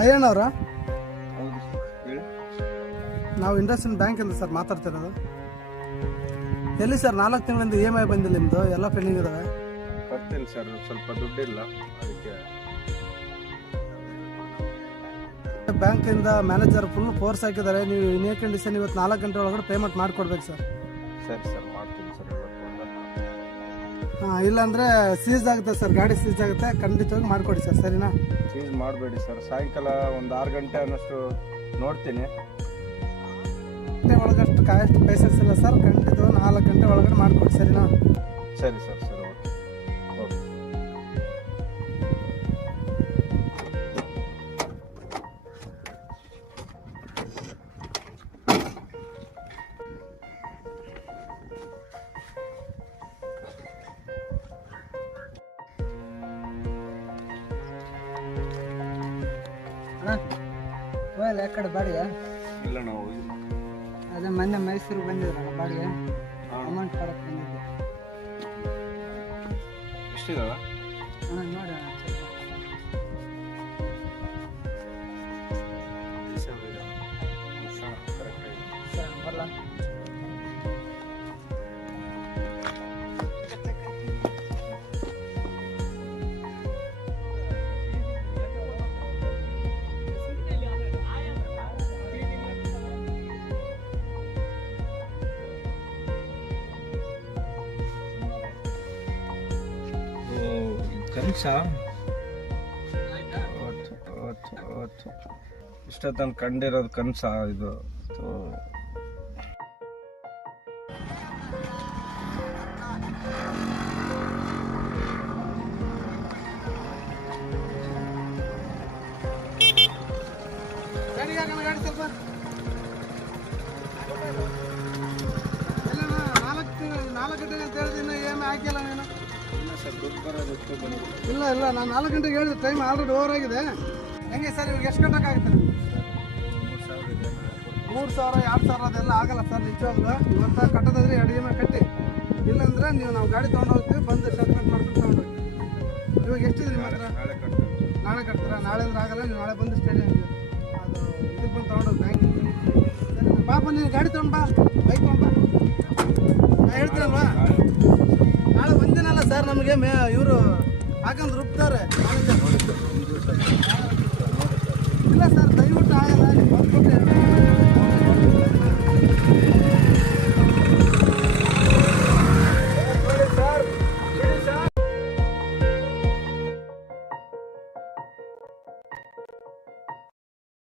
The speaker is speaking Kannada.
ಅಯ್ಯಣ್ಣವ್ರ ನಾವು ಇಂಡಸ್ಟ್ರಿಯಲ್ ಬ್ಯಾಂಕಿಂದ ಸರ್ ಮಾತಾಡ್ತಿರೋದು. ಎಲ್ಲಿ ಸರ್ ನಾಲ್ಕು ತಿಂಗಳಿಂದ ಇ ಎಂ ಐ ಬಂದಿಲ್ಲ ನಿಮ್ಮದು ಎಲ್ಲ ಪೆಂಡಿಂಗ್ ಇದಾವೆ? ಕಟ್ತೀನಿ ಸರ್ ಸ್ವಲ್ಪ ದುಡ್ಡಿಲ್ಲ. ಅದಕ್ಕೆ. ಬ್ಯಾಂಕಿಂದ ಮ್ಯಾನೇಜರ್ ಫುಲ್ ಫೋರ್ಸ್ ಹಾಕಿದ್ದಾರೆ. ನೀವು ಇನ್ನೇ ಕಂಡೀಷನ್ ಇವತ್ತು ನಾಲ್ಕು ಗಂಟೆ ಒಳಗಡೆ ಪೇಮೆಂಟ್ ಮಾಡಿಕೊಡ್ಬೇಕು ಸರ್ ಸರಿ ಸರ್ ಇಲ್ಲಾಂದರೆ ಸೀಸ್ ಆಗುತ್ತೆ ಸರ್ ಗಾಡಿ ಸೀಸ್ ಆಗುತ್ತೆ ಖಂಡಿತವಾಗಿ ಮಾಡಿಕೊಡಿ ಸರ್ ಸರಿನಾ? ಚೇಂಜ್ ಮಾಡಬೇಡಿ ಸರ್ ಸಾಯಂಕಾಲ ಒಂದು ಆರು ಗಂಟೆ ಅನ್ನೋಷ್ಟು ನೋಡ್ತೀನಿ. ಗಂಟೆ ಒಳಗಷ್ಟು ಕಾಯಷ್ಟು ಪೇಸಸ್ ಇಲ್ಲ ಸರ್ ಖಂಡಿತವಾಗಿ ನಾಲ್ಕು ಗಂಟೆ ಒಳಗಡೆ ಮಾಡಿಕೊಡಿ ಸರಿನಾ? ಸರಿ ಸರ್ ಸರಿ. ಹೋಯಲ್ಲ ಯಾಕಡೆ ಬಾಡಿಗೆ? ಇಲ್ಲ ನಾವು ಅದೇ ಮೊನ್ನೆ ಮೈಸೂರಿಗೆ ಬಂದಿದ್ರಲ್ಲ ಬಾಡಿಗೆ ಅಮೌಂಟ್ ಕೊಡಕ್ಕೆ ಬಂದಿದ್ದೆ. ಎಷ್ಟಿದಾವ? ಹಾಂ ನೋಡಿ ಕನಸ ನಾನು ಕಂಡಿರೋದು ಕನಸ ಇದು. ನಾಲ್ಕು ನಾಲ್ಕು ಅಂತ ಹೇಳಿದ್ರೆ ಎಂ ಹಾಕಿಲ್ಲ ನೀನು? ಇಲ್ಲ ಇಲ್ಲ ನಾನು ನಾಲ್ಕು ಗಂಟೆಗೆ ಹೇಳಿದೆ ಟೈಮ್ ಆಲ್ರೆಡಿ ಓವರ್ ಆಗಿದೆ. ಹೆಂಗೆ ಸರ್ ಇವಾಗ ಎಷ್ಟು ಗಂಟೆಗೆ ಆಗುತ್ತೆ ಮೂರು ಸಾವಿರ ಇದೆ ಮೂರು ಸಾವಿರ ಎರಡು ಸಾವಿರ ಅದೆಲ್ಲ ಆಗಲ್ಲ ಸರ್ ನಿಜವಾಗ್ಲೂ. ಇವತ್ತ ಕಟ್ಟೋದಾದ್ರೆ ಎರಡು ದಿನ ಕಟ್ಟಿ. ಇಲ್ಲಾಂದ್ರೆ ನೀವು ನಾವು ಗಾಡಿ ತೊಗೊಂಡು ಹೋಗ್ತೀವಿ ಬಂದು ಸೆಟ್ಲ್ಮೆಂಟ್ ಮಾಡ್ಕೊಂಡು ತೊಗೊಂಡು ಇವಾಗ ಎಷ್ಟಿದೆ ನಿಮ್ಮ ಹತ್ರ? ನಾಳೆ ಕಟ್ತೀರಾ? ನಾಳೆ ಅಂದ್ರೆ ಆಗಲ್ಲ ನೀವು ನಾಳೆ ಬಂದು ಸ್ಟೇಡಿಯಂ ಅದು ಇದಕ್ಕೆ ಬಂದು ತೊಗೊಂಡೋಗಿ ಬ್ಯಾಂಕ್ ಪಾಪ ನೀನು ಗಾಡಿ ತೊಗೊಂಡು ಬಾ. ಬೈಕ್ ತೊಗೊಂಡು ನಮಗೆ ಇವರು ಹಾಕಂದ್ರೆ ರುಬ್ತಾರೆ.